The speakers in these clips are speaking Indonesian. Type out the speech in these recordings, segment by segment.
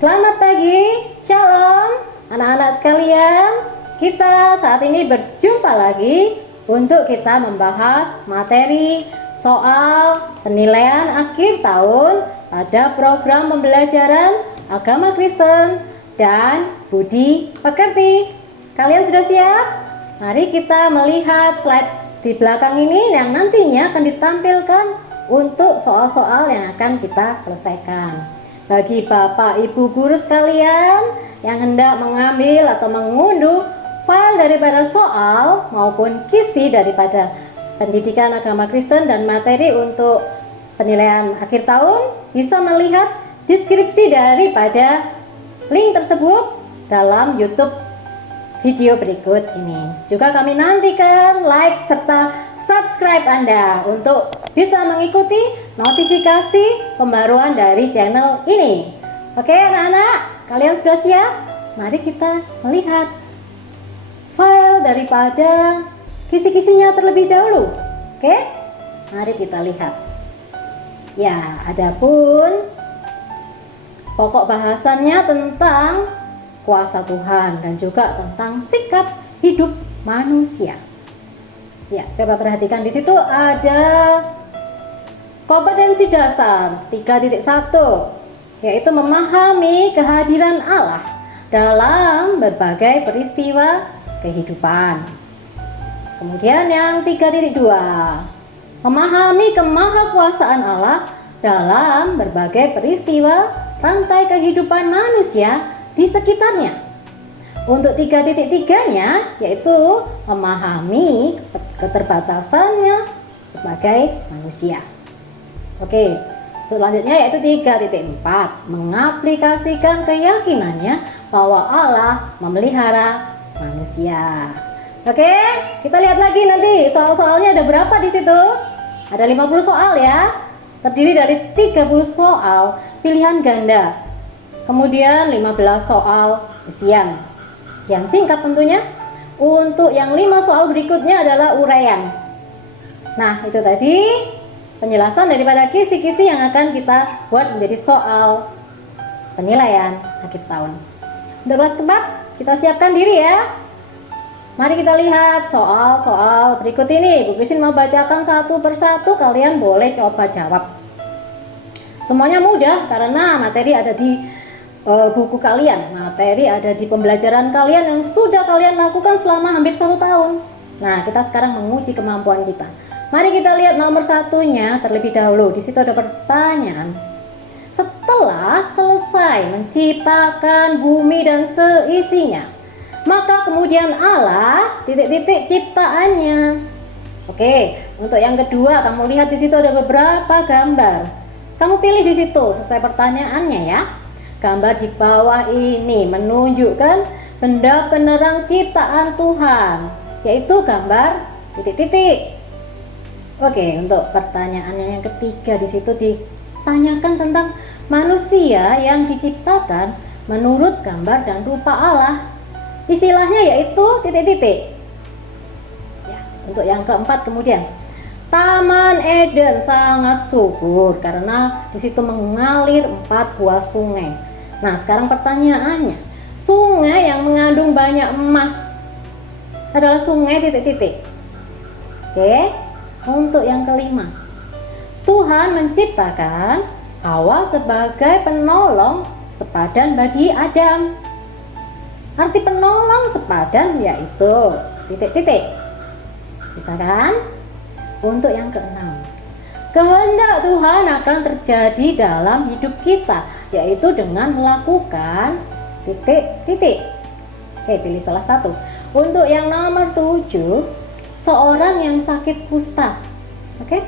Selamat pagi, shalom anak-anak sekalian. Kita saat ini berjumpa lagi untuk kita membahas materi soal penilaian akhir tahun pada program pembelajaran agama Kristen dan budi pekerti. Kalian sudah siap? Mari kita melihat slide di belakang ini yang nantinya akan ditampilkan untuk soal-soal yang akan kita selesaikan. Bagi Bapak Ibu guru sekalian yang hendak mengambil atau mengunduh file daripada soal maupun kisi daripada pendidikan agama Kristen dan materi untuk penilaian akhir tahun, bisa melihat deskripsi daripada link tersebut dalam YouTube video berikut ini. Juga kami nantikan like serta subscribe Anda untuk bisa mengikuti notifikasi pembaruan dari channel ini. Oke anak-anak, kalian sudah siap? Mari kita melihat file daripada kisi-kisinya terlebih dahulu. Oke, mari kita lihat. Ya, adapun pokok bahasannya tentang kuasa Tuhan dan juga tentang sikap hidup manusia. Ya, coba perhatikan di situ ada kompetensi dasar 3.1, yaitu memahami kehadiran Allah dalam berbagai peristiwa kehidupan. Kemudian yang 3.2, memahami kemahakuasaan Allah dalam berbagai peristiwa rantai kehidupan manusia di sekitarnya. Untuk 3.3-nya yaitu memahami keterbatasannya sebagai manusia. Oke, selanjutnya yaitu 3.4, mengaplikasikan keyakinannya bahwa Allah memelihara manusia. Oke, kita lihat lagi nanti soal-soalnya ada berapa di situ? Ada 50 soal ya. Terdiri dari 30 soal pilihan ganda. Kemudian 15 soal isian. Yang singkat tentunya. Untuk yang 5 soal berikutnya adalah uraian. Nah, itu tadi penjelasan daripada kisi-kisi yang akan kita buat menjadi soal penilaian akhir tahun. Untuk kelas keempat, kita siapkan diri ya. Mari kita lihat soal-soal berikut ini. Bu Christine mau bacakan satu persatu, kalian boleh coba jawab. Semuanya mudah karena materi ada di buku kalian, materi ada di pembelajaran kalian yang sudah kalian lakukan selama hampir 1 tahun. Nah, kita sekarang menguji kemampuan kita. Mari kita lihat nomor satunya terlebih dahulu. Di situ ada pertanyaan. Setelah selesai menciptakan bumi dan seisinya, maka kemudian Allah ciptaannya. Oke, untuk yang kedua kamu lihat di situ ada beberapa gambar. Kamu pilih di situ sesuai pertanyaannya ya. Gambar di bawah ini menunjukkan benda penerang ciptaan Tuhan, yaitu gambar titik-titik. Oke, untuk pertanyaannya yang ketiga di situ ditanyakan tentang manusia yang diciptakan menurut gambar dan rupa Allah. Istilahnya yaitu titik-titik. Ya, untuk yang keempat kemudian Taman Eden sangat subur karena di situ mengalir 4 buah sungai. Nah, sekarang pertanyaannya, sungai yang mengandung banyak emas adalah sungai titik-titik. Oke, untuk yang kelima, Tuhan menciptakan Hawa sebagai penolong sepadan bagi Adam. Arti penolong sepadan yaitu titik-titik. Bisa kan? Untuk yang keenam, kehendak Tuhan akan terjadi dalam hidup kita, yaitu dengan melakukan titik-titik. Oke, pilih salah satu. Untuk yang nomor 7, seorang yang sakit kusta. Oke,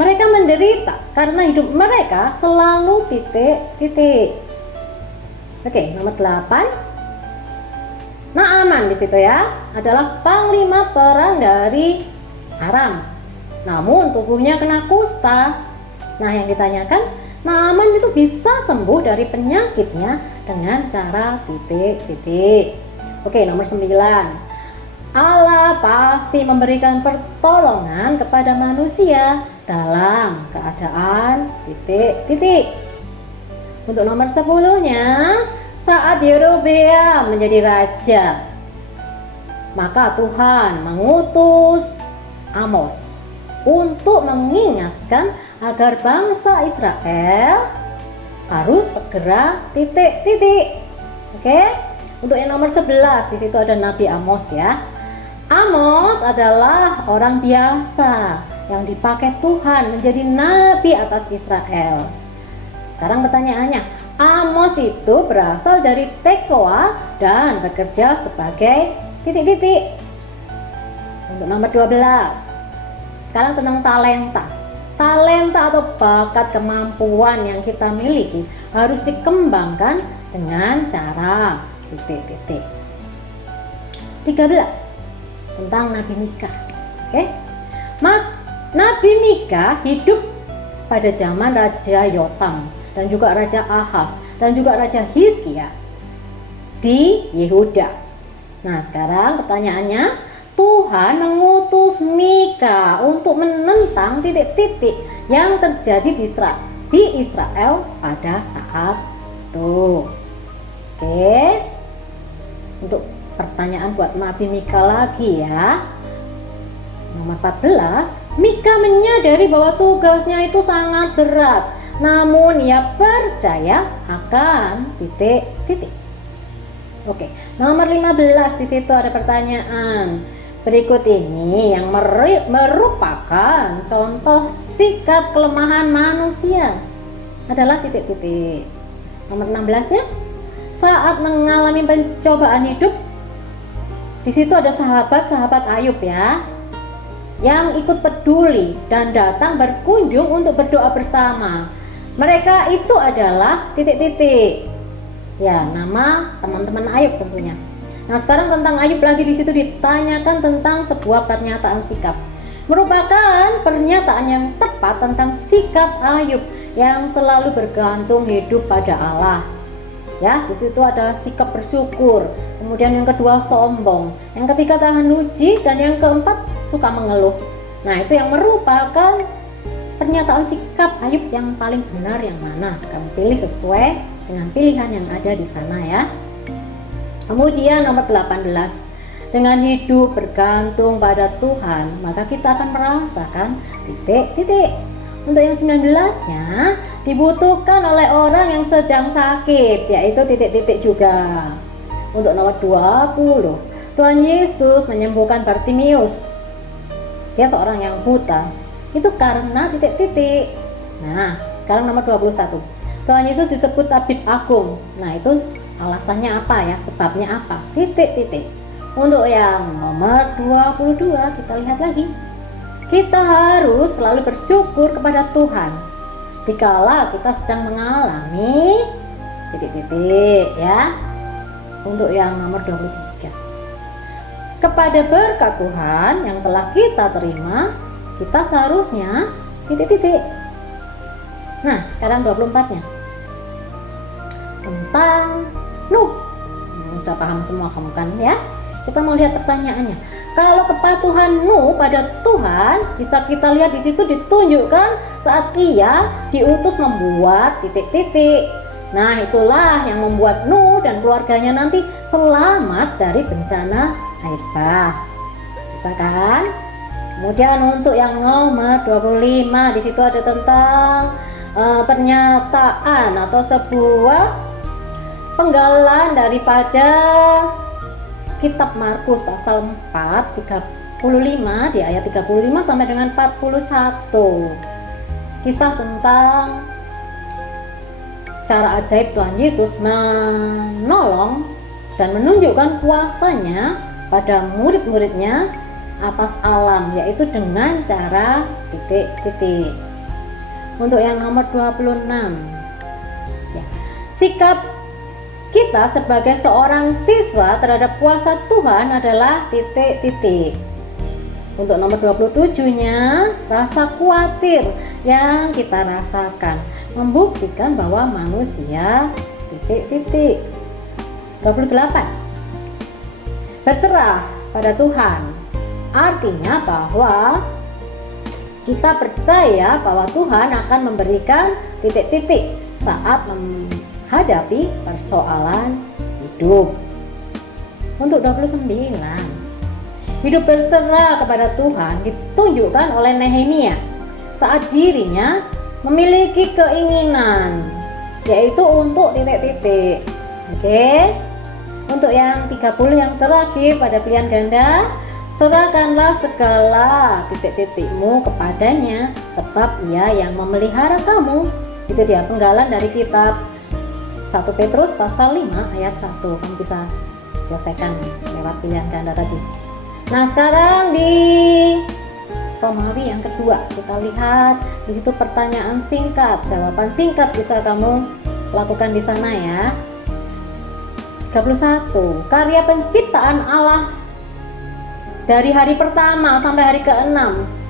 mereka menderita karena hidup mereka selalu titik-titik. Oke, nomor 8, Naaman di situ ya adalah panglima perang dari Aram. Namun tubuhnya kena kusta. Nah, yang ditanyakan, Naaman itu bisa sembuh dari penyakitnya dengan cara titik-titik. Oke, nomor 9. Allah pasti memberikan pertolongan kepada manusia dalam keadaan titik-titik. Untuk nomor 10-nya, saat Yerobeam menjadi raja, maka Tuhan mengutus Amos untuk mengingatkan agar bangsa Israel harus segera titik. Oke? Untuk yang nomor 11, di situ ada Nabi Amos ya. Amos adalah orang biasa yang dipakai Tuhan menjadi nabi atas Israel. Sekarang pertanyaannya, Amos itu berasal dari Tekoa dan bekerja sebagai titik. Untuk nomor 12, sekarang tentang talenta. Talenta atau bakat, kemampuan yang kita miliki harus dikembangkan dengan cara titik. 13, tentang Nabi Mika. Oke? Nabi Mika hidup pada zaman Raja Yotam dan juga Raja Ahaz dan juga Raja Hizkia di Yehuda. Nah, sekarang pertanyaannya, Tuhan mengutus Mika untuk menentang titik yang terjadi di Israel pada saat itu. Oke. Untuk pertanyaan buat Nabi Mika lagi ya. Nomor 14, Mika menyadari bahwa tugasnya itu sangat berat, namun ia percaya akan titik. Oke, nomor 15, di situ ada pertanyaan. Berikut ini yang merupakan contoh sikap kelemahan manusia adalah titik. Nomor 16 ya. Saat mengalami pencobaan hidup, di situ ada sahabat-sahabat Ayub ya, yang ikut peduli dan datang berkunjung untuk berdoa bersama. Mereka itu adalah titik. Ya, nama teman-teman Ayub tentunya. Nah, sekarang tentang Ayub lagi, di situ ditanyakan tentang sebuah pernyataan sikap. Merupakan pernyataan yang tepat tentang sikap Ayub yang selalu bergantung hidup pada Allah. Ya, di situ ada sikap bersyukur. Kemudian yang kedua sombong, yang ketiga tahan uji, dan yang keempat suka mengeluh. Nah, itu yang merupakan pernyataan sikap Ayub yang paling benar yang mana? Kamu pilih sesuai dengan pilihan yang ada di sana ya. Kemudian nomor 18, dengan hidup bergantung pada Tuhan, maka kita akan merasakan titik. Untuk yang 19-nya, dibutuhkan oleh orang yang sedang sakit, yaitu titik juga. Untuk nomor 20, Tuhan Yesus menyembuhkan Bartimius, dia seorang yang buta, itu karena titik. Nah, sekarang nomor 21, Tuhan Yesus disebut tabib agung. Nah, itu alasannya apa ya? Sebabnya apa? Titik. Untuk yang nomor 22, kita lihat lagi. Kita harus selalu bersyukur kepada Tuhan dikala kita sedang mengalami titik ya. Untuk yang nomor 23, kepada berkat Tuhan yang telah kita terima, kita seharusnya titik. Nah, sekarang 24-nya tentang Nuh. Udah paham semua kamu kan ya? Kita mau lihat pertanyaannya. Kalau kepatuhan Nuh pada Tuhan, bisa kita lihat di situ ditunjukkan saat ia diutus membuat titik. Nah, itulah yang membuat Nuh dan keluarganya nanti selamat dari bencana air bah. Bisa kan? Kemudian untuk yang nomor 25, di situ ada tentang pernyataan atau sebuah penggalan daripada kitab Markus pasal 4:35, di ayat 35 sampai dengan 41. Kisah tentang cara ajaib Tuhan Yesus menolong dan menunjukkan kuasanya pada murid-muridnya atas alam, yaitu dengan cara titik. Untuk yang nomor 26 ya, sikap kita sebagai seorang siswa terhadap kuasa Tuhan adalah titik. Untuk nomor 27-nya, rasa khawatir yang kita rasakan membuktikan bahwa manusia titik. 28, berserah pada Tuhan, artinya bahwa kita percaya bahwa Tuhan akan memberikan titik saat menghadapi persoalan hidup. Untuk 29, hidup berserah kepada Tuhan ditunjukkan oleh Nehemia saat dirinya memiliki keinginan, yaitu untuk titik-titik. Oke. Untuk yang 30 yang terakhir pada pilihan ganda, serahkanlah segala titik-titikmu kepadanya, sebab ia yang memelihara kamu. Itu dia penggalan dari kitab 1 Petrus pasal 5 ayat 1. Kamu bisa selesaikan lewat pilihan ganda tadi. Nah, sekarang di Romawi yang kedua, kita lihat di situ pertanyaan singkat, jawaban singkat bisa kamu lakukan di sana ya. 31. Karya penciptaan Allah dari hari pertama sampai hari ke-6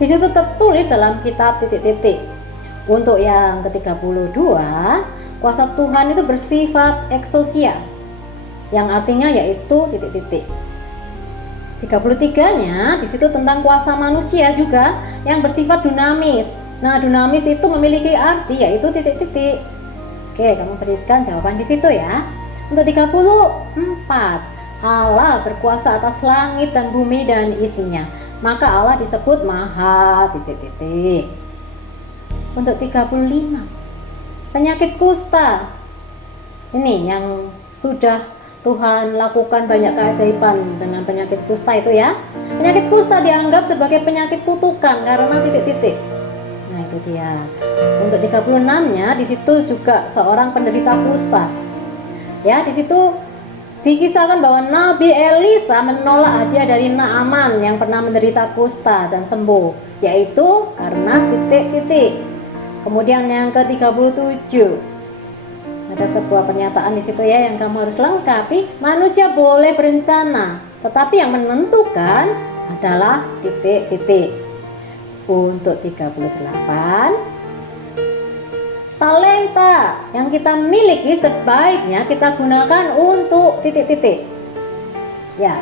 di situ tertulis dalam kitab titik-titik. Untuk yang ke-32, kuasa Tuhan itu bersifat exousia, yang artinya yaitu titik-titik. 33-nya di situ tentang kuasa manusia juga yang bersifat dinamis. Nah, dinamis itu memiliki arti yaitu titik-titik. Oke, kamu berikan jawaban di situ ya. Untuk 34, Allah berkuasa atas langit dan bumi dan isinya, maka Allah disebut Maha titik-titik. Untuk 35, penyakit kusta. Ini yang sudah Tuhan lakukan banyak keajaiban dengan penyakit kusta itu ya. Penyakit kusta dianggap sebagai penyakit kutukan karena titik-titik. Nah, itu dia. Untuk 36-nya di situ juga seorang penderita kusta. Ya, di situ dikisahkan bahwa Nabi Elisa menolak hadiah dari Naaman yang pernah menderita kusta dan sembuh, yaitu karena titik-titik. Kemudian yang ke-37, ada sebuah pernyataan di situ ya yang kamu harus lengkapi. Manusia boleh berencana, tetapi yang menentukan adalah titik-titik. Untuk 38, talenta yang kita miliki sebaiknya kita gunakan untuk titik-titik. Ya,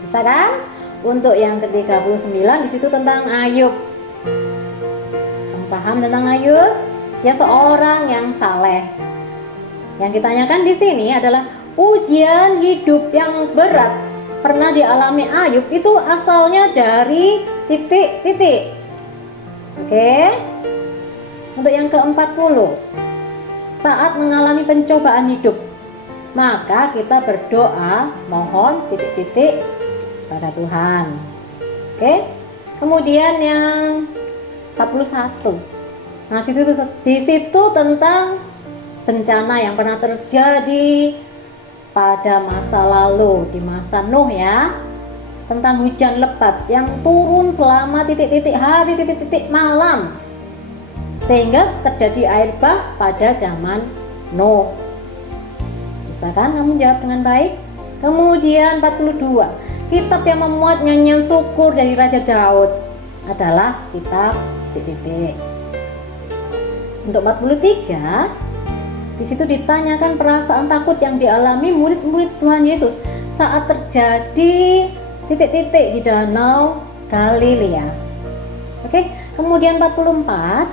bisa kan? Untuk yang ke-39 di situ tentang Ayub. Kamu paham tentang Ayub? Ya, seorang yang saleh. Yang ditanyakan di sini adalah ujian hidup yang berat pernah dialami Ayub itu asalnya dari titik-titik. Oke. Untuk yang ke-40, saat mengalami pencobaan hidup, maka kita berdoa mohon titik-titik pada Tuhan. Oke. Kemudian yang 41. Nah, di situ tentang bencana yang pernah terjadi pada masa lalu, di masa Nuh ya. Tentang hujan lebat yang turun selama titik-titik hari, titik-titik malam, sehingga terjadi air bah pada zaman Nuh. Bisa kan kamu jawab dengan baik? Kemudian 42, kitab yang memuat nyanyian syukur dari Raja Daud adalah kitab titik-titik. Untuk 43, di situ ditanyakan perasaan takut yang dialami murid-murid Tuhan Yesus saat terjadi titik-titik di Danau Galilea. Oke, kemudian 44,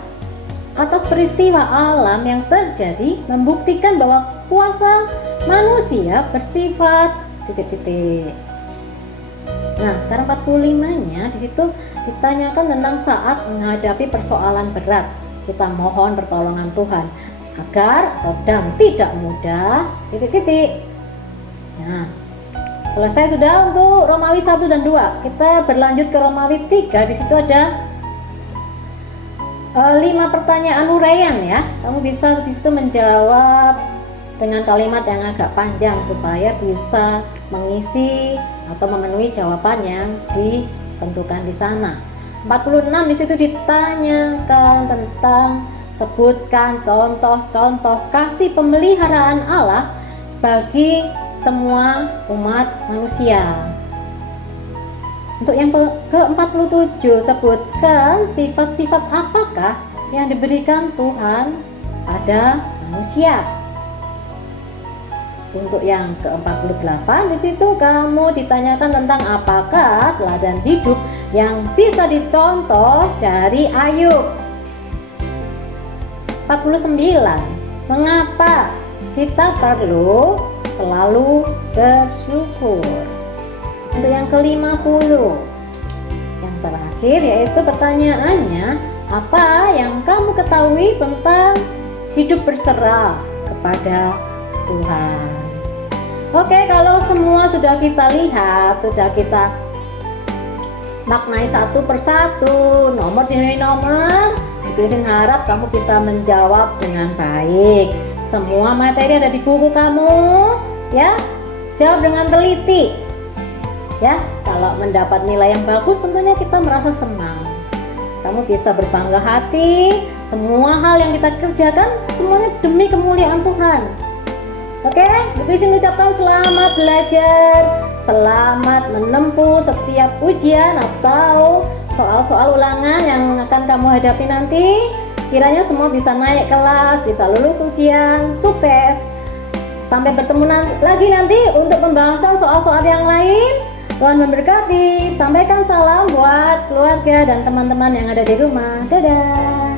atas peristiwa alam yang terjadi membuktikan bahwa kuasa manusia bersifat titik-titik. Nah, sekarang 45-nya di situ ditanyakan tentang saat menghadapi persoalan berat. Kita mohon pertolongan Tuhan agar dan tidak mudah titik-titik. Nah, selesai sudah untuk Romawi 1 dan 2. Kita berlanjut ke Romawi 3. Di situ ada 5 pertanyaan uraian ya. Kamu bisa di situ menjawab dengan kalimat yang agak panjang supaya bisa mengisi atau memenuhi jawaban yang ditentukan di sana. 46 di situ ditanyakan tentang sebutkan contoh-contoh kasih pemeliharaan Allah bagi semua umat manusia. Untuk yang ke-47, sebutkan sifat-sifat apakah yang diberikan Tuhan pada manusia. Untuk yang ke-48 di situ kamu ditanyakan tentang apakah teladan hidup yang bisa dicontoh dari Ayub. 49, Mengapa kita perlu selalu bersyukur? Untuk yang ke-50, yang terakhir, yaitu pertanyaannya, apa yang kamu ketahui tentang hidup berserah kepada Tuhan? Oke, kalau semua sudah kita lihat, sudah kita maknai satu persatu, nomor demi nomor, Christine harap kamu bisa menjawab dengan baik. Semua materi ada di buku kamu, ya. Jawab dengan teliti, ya. Kalau mendapat nilai yang bagus, tentunya kita merasa senang. Kamu bisa berbangga hati. Semua hal yang kita kerjakan semuanya demi kemuliaan Tuhan. Oke, Bu Christine ucapkan selamat belajar, selamat menempuh setiap ujian atau soal-soal ulangan yang akan kamu hadapi nanti. Kiranya semua bisa naik kelas, bisa lulus ujian, sukses. Sampai bertemu lagi nanti untuk pembahasan soal-soal yang lain. Tuhan memberkati. Sampaikan salam buat keluarga dan teman-teman yang ada di rumah. Dadah.